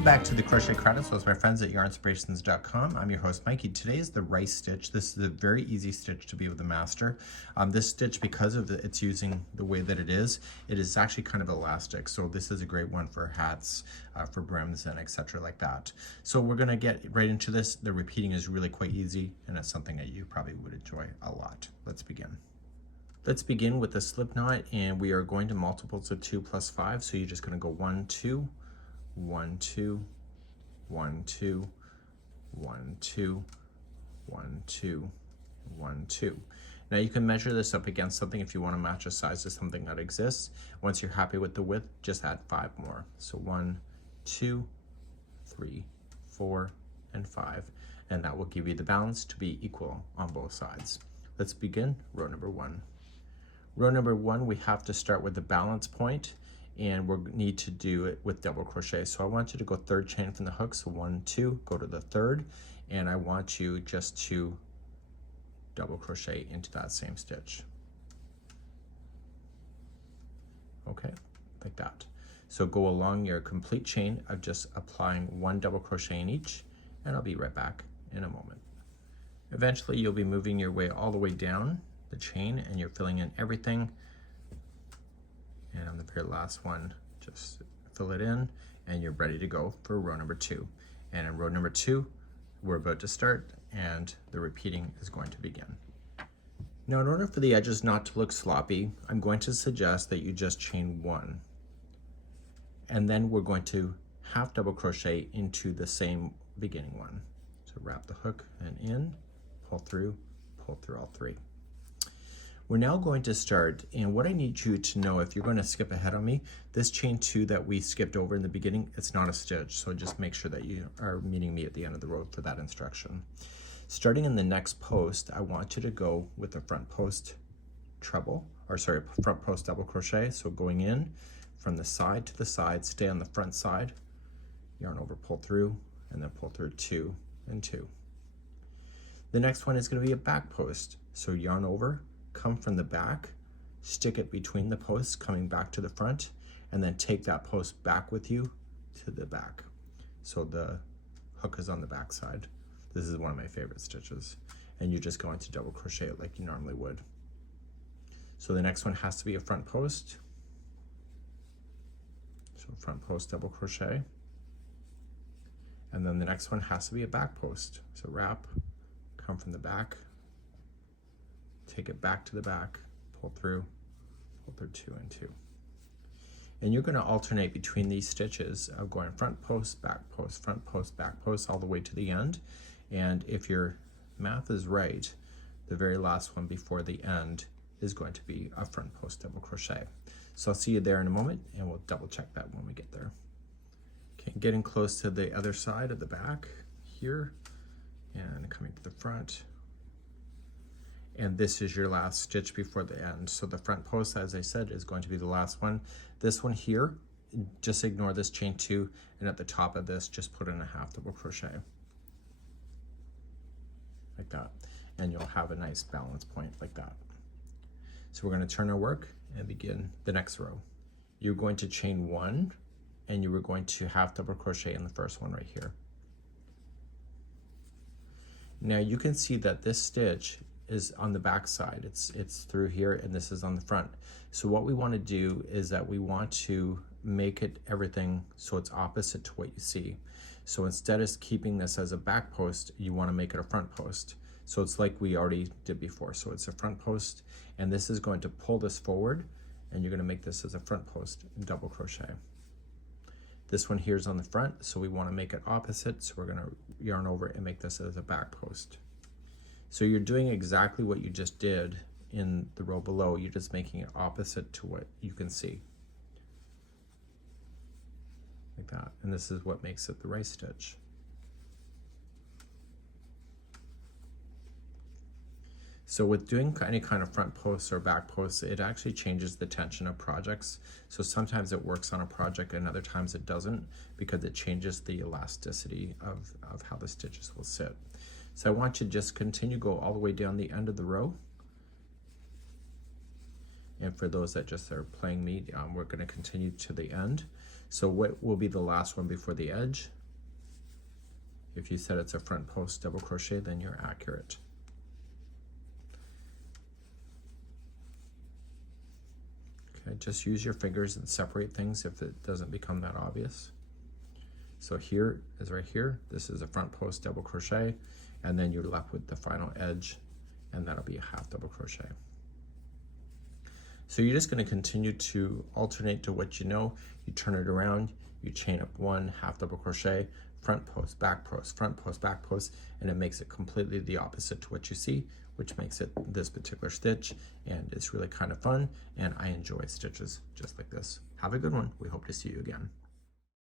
Welcome back to the Crochet Credits with my friends at yarnspirations.com. I'm your host Mikey. Today is the rice stitch. This is a very easy stitch to be able to master. This stitch, because of it's using the way that it is actually kind of elastic. So this is a great one for hats, for brims and etc. like that. So we're gonna get right into this. The repeating is really quite easy and it's something that you probably would enjoy a lot. Let's begin. Let's begin with the slip knot, and we are going to multiples of 2 plus 5. So you're just gonna go 1, 2, 1, 2, 1, 2, 1, 2, 1, 2, 1, 2. Now you can measure this up against something if you want to match a size to something that exists. Once you're happy with the width, just add 5 more. So 1, 2, 3, 4, and 5. And that will give you the balance to be equal on both sides. Let's begin row number 1. Row number 1, we have to start with the balance point, and we'll need to do it with double crochet. So I want you to go third chain from the hook. So 1, 2, go to the third, and I want you just to double crochet into that same stitch. Okay, like that. So go along your complete chain of just applying 1 double crochet in each, and I'll be right back in a moment. Eventually you'll be moving your way all the way down the chain, and you're filling in everything. And on the very last one, just fill it in, and you're ready to go for row number 2. And in row number 2, we're about to start, and the repeating is going to begin. Now, in order for the edges not to look sloppy, I'm going to suggest that you just chain 1. And then we're going to half double crochet into the same beginning one. So wrap the hook and in, pull through all 3. We're now going to start, and what I need you to know, if you're going to skip ahead on me, this chain 2 that we skipped over in the beginning, it's not a stitch, so just make sure that you are meeting me at the end of the row for that instruction. Starting in the next post, I want you to go with the front post treble, or sorry, front post double crochet. So going in from the side to the side, stay on the front side, yarn over, pull through, and then pull through 2 and 2. The next one is going to be a back post. So yarn over, come from the back, stick it between the posts, coming back to the front, and then take that post back with you to the back. So the hook is on the back side. This is one of my favorite stitches, and you're just going to double crochet it like you normally would. So the next one has to be a front post. So front post double crochet. And then the next one has to be a back post. So wrap, come from the back, take it back to the back, pull through 2 and 2. And you're going to alternate between these stitches of going front post, back post, front post, back post, all the way to the end. And if your math is right, the very last one before the end is going to be a front post double crochet. So I'll see you there in a moment, and we'll double check that when we get there. Okay, getting close to the other side of the back here, and coming to the front. And this is your last stitch before the end. So the front post, as I said, is going to be the last one. This one here, just ignore this chain 2, and at the top of this, just put in a half double crochet. Like that. And you'll have a nice balance point like that. So we're going to turn our work and begin the next row. You're going to chain 1, and you were going to half double crochet in the first one right here. Now you can see that this stitch is on the back side. It's through here, and this is on the front. So what we want to do is that we want to make it everything so it's opposite to what you see. So instead of keeping this as a back post, you want to make it a front post. So it's like we already did before. So it's a front post, and this is going to pull this forward, and you're going to make this as a front post and double crochet. This one here is on the front, so we want to make it opposite. So we're going to yarn over and make this as a back post. So you're doing exactly what you just did in the row below. You're just making it opposite to what you can see. Like that. And this is what makes it the rice stitch. So with doing any kind of front posts or back posts, it actually changes the tension of projects. So sometimes it works on a project and other times it doesn't, because it changes the elasticity of how the stitches will sit. So I want you to just continue, go all the way down the end of the row. And for those that just are playing me, we're going to continue to the end. So what will be the last one before the edge? If you said it's a front post double crochet, then you're accurate. Okay, just use your fingers and separate things if it doesn't become that obvious. So here is right here, this is a front post double crochet, and then you're left with the final edge, and that'll be a half double crochet. So you're just going to continue to alternate to what you know. You turn it around, you chain up one, half double crochet, front post, back post, front post, back post, and it makes it completely the opposite to what you see, which makes it this particular stitch, and it's really kind of fun, and I enjoy stitches just like this. Have a good one. We hope to see you again.